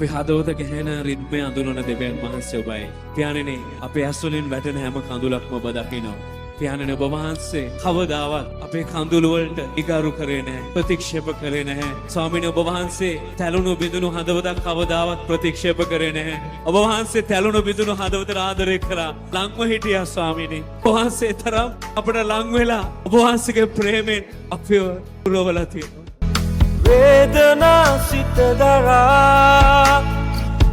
අපේ හදවත ගැහෙන රිද්මය අඳුනන දෙවියන් වහන්සේ ඔබයි. පියාණෙනි අපේ ඇස් වලින් වැටෙන හැම කඳුලක්ම ඔබ දකිනවා. පියාණෙනි ඔබ වහන්සේ කවදාවත් අපේ කඳුළු වලට ඉගාරු කරේ නැහැ, ප්‍රතික්ෂේප කරේ නැහැ. ස්වාමීනි ඔබ වහන්සේ තැළුණු බිඳුණු හදවතක් කවදාවත් ප්‍රතික්ෂේප කරේ නැහැ. ඔබ වහන්සේ තැළුණු බිඳුණු හදවතට ආදරය කරා, ලංව හිටියා ස්වාමීනි. ඔබ වහන්සේ තරම් අපට ලං වෙලා ඔබ වහන්සේගේ ප්‍රේමයෙන් අපිව පුරවලා තියෙනවා. වේදනා සිත දරා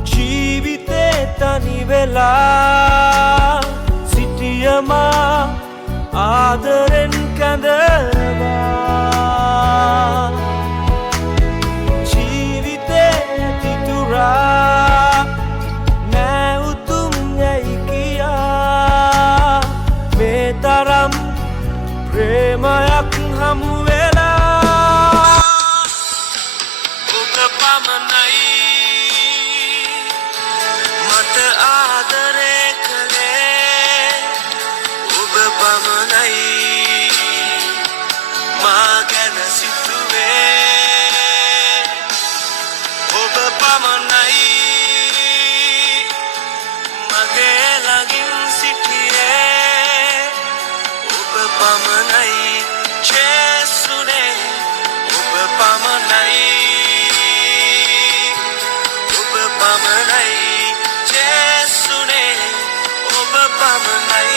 ජීවිතේ තනි වෙලා සිටියමා ආදරෙන් කැඳවා ජීවිතේ තිතුරා නෑ උතුම් යයි කියා මේ තරම් ප්‍රේමයක් හමු මට ආදරේ කළේ ඔබ පමණයි මා ගැන සිතුවේ ඔබ පමණයි මගේ ළඟින් සිටියේ ඔබ පමණයි ජේසුනේ ඔබ පමණයි Pamanai, Jesune, Oba Pamanai.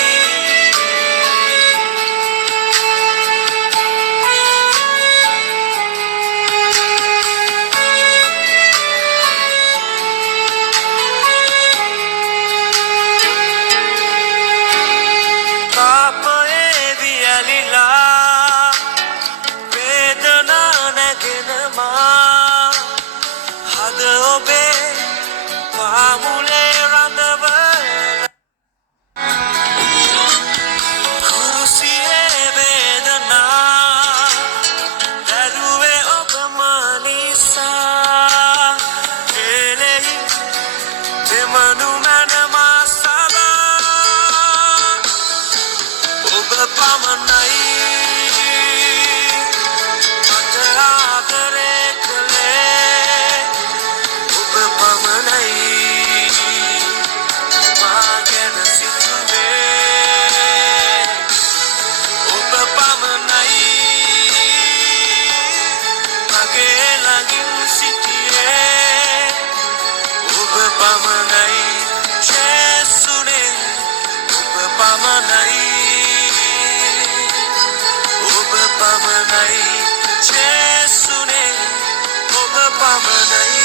Papa evi alila, vedana nagenama, hada obe. Amule randava kurusiye vedana daruve opamanisa elehi temanu manama saba oba pamanai mata aadare kale oba pamanai Pamanai, Jesune, Oba Pamanai, Oba Pamanai, Jesune, Oba Pamanai.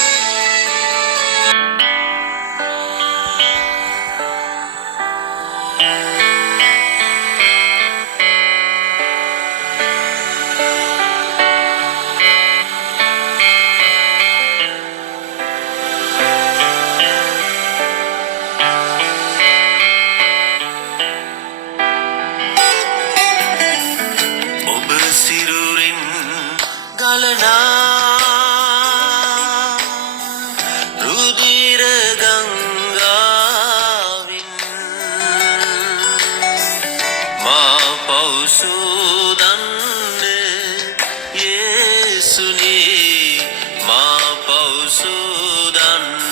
Galana Rudira Gangavin Ma Pausudanne Yesuni Ma Pausudanne